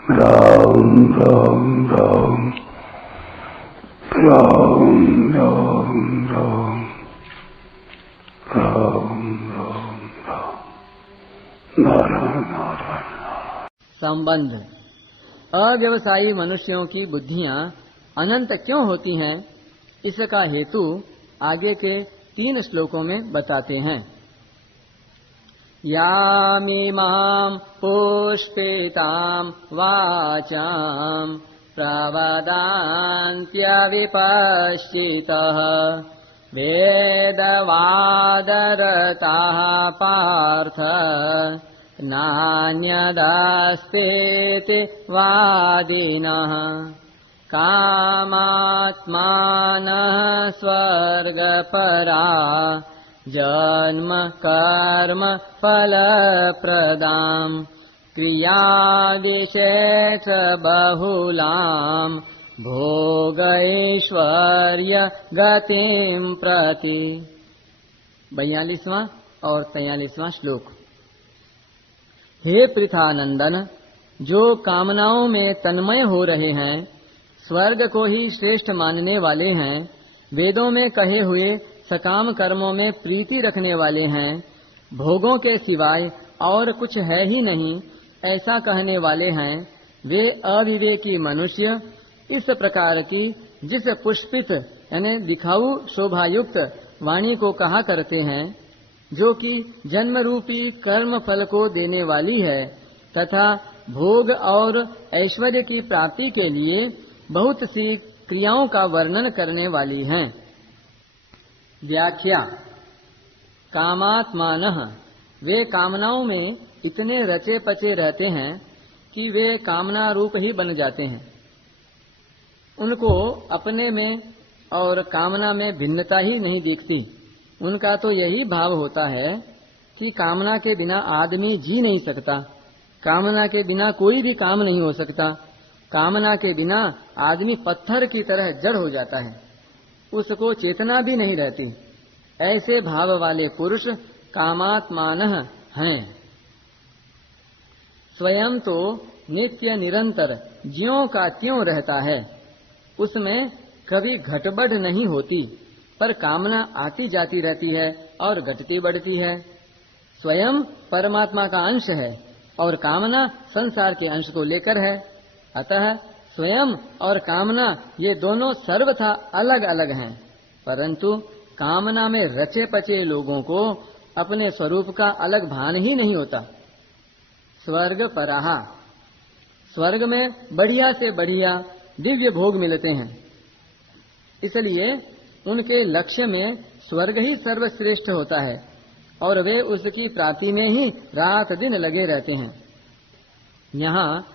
राम राम राम राम राम राम राम राम राम नारायण नारायण। संबंध। अव्यवसायी मनुष्यों की बुद्धियां अनंत क्यों होती हैं, इसका हेतु आगे के 3 श्लोकों में बताते हैं। यामिमां पुष्पितां वाचां प्रवदान्त्यविपश्चितः वेदवादरताः पार्थ नान्यदस्तीति वादिनः कामात्मानः स्वर्गपरा जन्म कर्म फलप्रदां क्रियाविशेष बहुलां भोगैश्वर्य गतिं प्रति। 42वां और 43वां श्लोक। हे पृथानंदन, जो कामनाओं में तन्मय हो रहे हैं, स्वर्ग को ही श्रेष्ठ मानने वाले हैं, वेदों में कहे हुए सकाम कर्मों में प्रीति रखने वाले हैं, भोगों के सिवाय और कुछ है ही नहीं ऐसा कहने वाले हैं, वे अविवेकी मनुष्य इस प्रकार की जिस पुष्पित यानी दिखाऊ शोभायुक्त वाणी को कहा करते हैं, जो कि जन्म रूपी कर्म फल को देने वाली है तथा भोग और ऐश्वर्य की प्राप्ति के लिए बहुत सी क्रियाओं का वर्णन करने वाली हैं। व्याख्या। कामात्मानः, वे कामनाओं में इतने रचे पचे रहते हैं कि वे कामना रूप ही बन जाते हैं। उनको अपने में और कामना में भिन्नता ही नहीं दिखती। उनका तो यही भाव होता है कि कामना के बिना आदमी जी नहीं सकता, कामना के बिना कोई भी काम नहीं हो सकता, कामना के बिना आदमी पत्थर की तरह जड़ हो जाता है, उसको चेतना भी नहीं रहती। ऐसे भाव वाले पुरुष कामात्मानः हैं। स्वयं तो नित्य निरंतर ज्यों का त्यों रहता है, उसमें कभी घटबढ़ नहीं होती, पर कामना आती जाती रहती है और घटती बढ़ती है। स्वयं परमात्मा का अंश है और कामना संसार के अंश को लेकर है। अतः स्वयं और कामना ये दोनों सर्वथा अलग अलग हैं, परंतु कामना में रचे पचे लोगों को अपने स्वरूप का अलग भान ही नहीं होता। स्वर्ग पराहा, स्वर्ग में बढ़िया से बढ़िया दिव्य भोग मिलते हैं, इसलिए उनके लक्ष्य में स्वर्ग ही सर्वश्रेष्ठ होता है और वे उसकी प्राप्ति में ही रात दिन लगे रहते हैं। यहाँ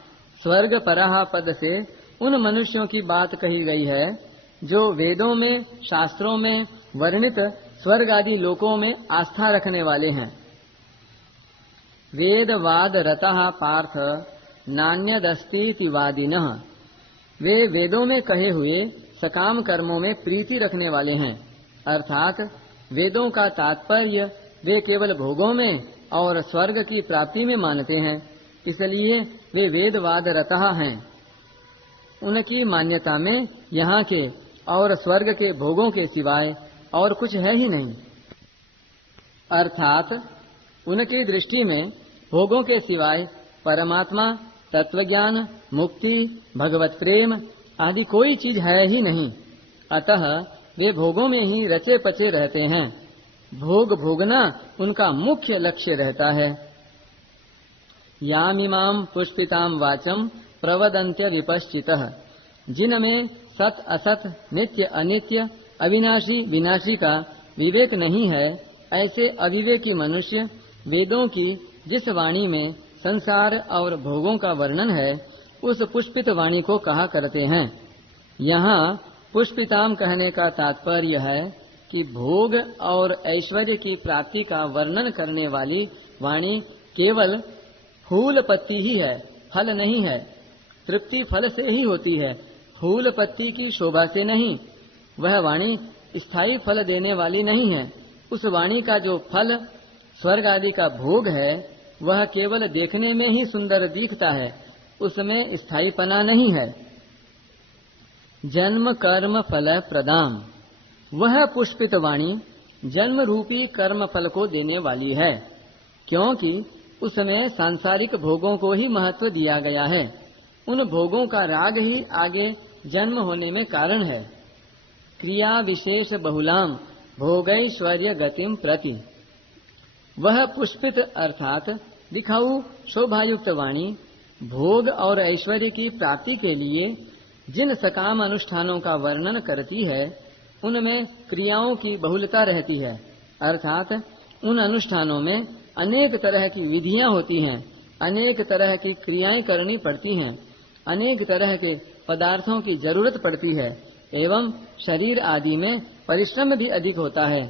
स्वर्ग पराहा पद से उन मनुष्यों की बात कही गई है जो वेदों में शास्त्रों में वर्णित स्वर्ग आदि लोकों में आस्था रखने वाले हैं। वेदवाद रतः पार्थ नान्यदस्तीति वादिनः, वे वेदों में कहे हुए सकाम कर्मों में प्रीति रखने वाले हैं, अर्थात वेदों का तात्पर्य वे केवल भोगों में और स्वर्ग की प्राप्ति में मानते हैं, इसलिए वे वेदवाद रतः हैं। उनकी मान्यता में यहाँ के और स्वर्ग के भोगों के सिवाय और कुछ है ही नहीं, अर्थात उनकी दृष्टि में भोगों के सिवाय परमात्मा, तत्वज्ञान, मुक्ति, भगवत प्रेम आदि कोई चीज है ही नहीं। अतः वे भोगों में ही रचे पचे रहते हैं, भोग भोगना उनका मुख्य लक्ष्य रहता है। यामिमां पुष्पितां वाचम प्रवदन्त्य विपश्चितः, जिनमें सत असत, नित्य अनित्य, अविनाशी विनाशी का विवेक नहीं है, ऐसे अविवेकी मनुष्य वेदों की जिस वाणी में संसार और भोगों का वर्णन है, उस पुष्पित वाणी को कहा करते हैं। यहाँ पुष्पिताम कहने का तात्पर्य है कि भोग और ऐश्वर्य की प्राप्ति का वर्णन करने वाली वाणी केवल फूल पत्ती ही है, फल नहीं है। तृप्ति फल से ही होती है, फूल पत्ती की शोभा से नहीं। वह वाणी स्थायी फल देने वाली नहीं है। उस वाणी का जो फल स्वर्ग आदि का भोग है, वह केवल देखने में ही सुंदर दिखता है, उसमें स्थायीपना नहीं है। जन्म कर्म फल प्रदाम, वह पुष्पित वाणी जन्म रूपी कर्म फल को देने वाली है, क्योंकि उसमें सांसारिक भोगों को ही महत्व दिया गया है। उन भोगों का राग ही आगे जन्म होने में कारण है। क्रिया विशेष बहुलाम भोगैश्वर्य गतिम प्रति, वह पुष्पित अर्थात दिखाऊ शोभायुक्त वाणी भोग और ऐश्वर्य की प्राप्ति के लिए जिन सकाम अनुष्ठानों का वर्णन करती है, उनमें क्रियाओं की बहुलता रहती है, अर्थात उन अनुष्ठानों में अनेक तरह की विधियां होती हैं, अनेक तरह की क्रियाएं करनी पड़ती हैं, अनेक तरह के पदार्थों की जरूरत पड़ती है, एवं शरीर आदि में परिश्रम भी अधिक होता है।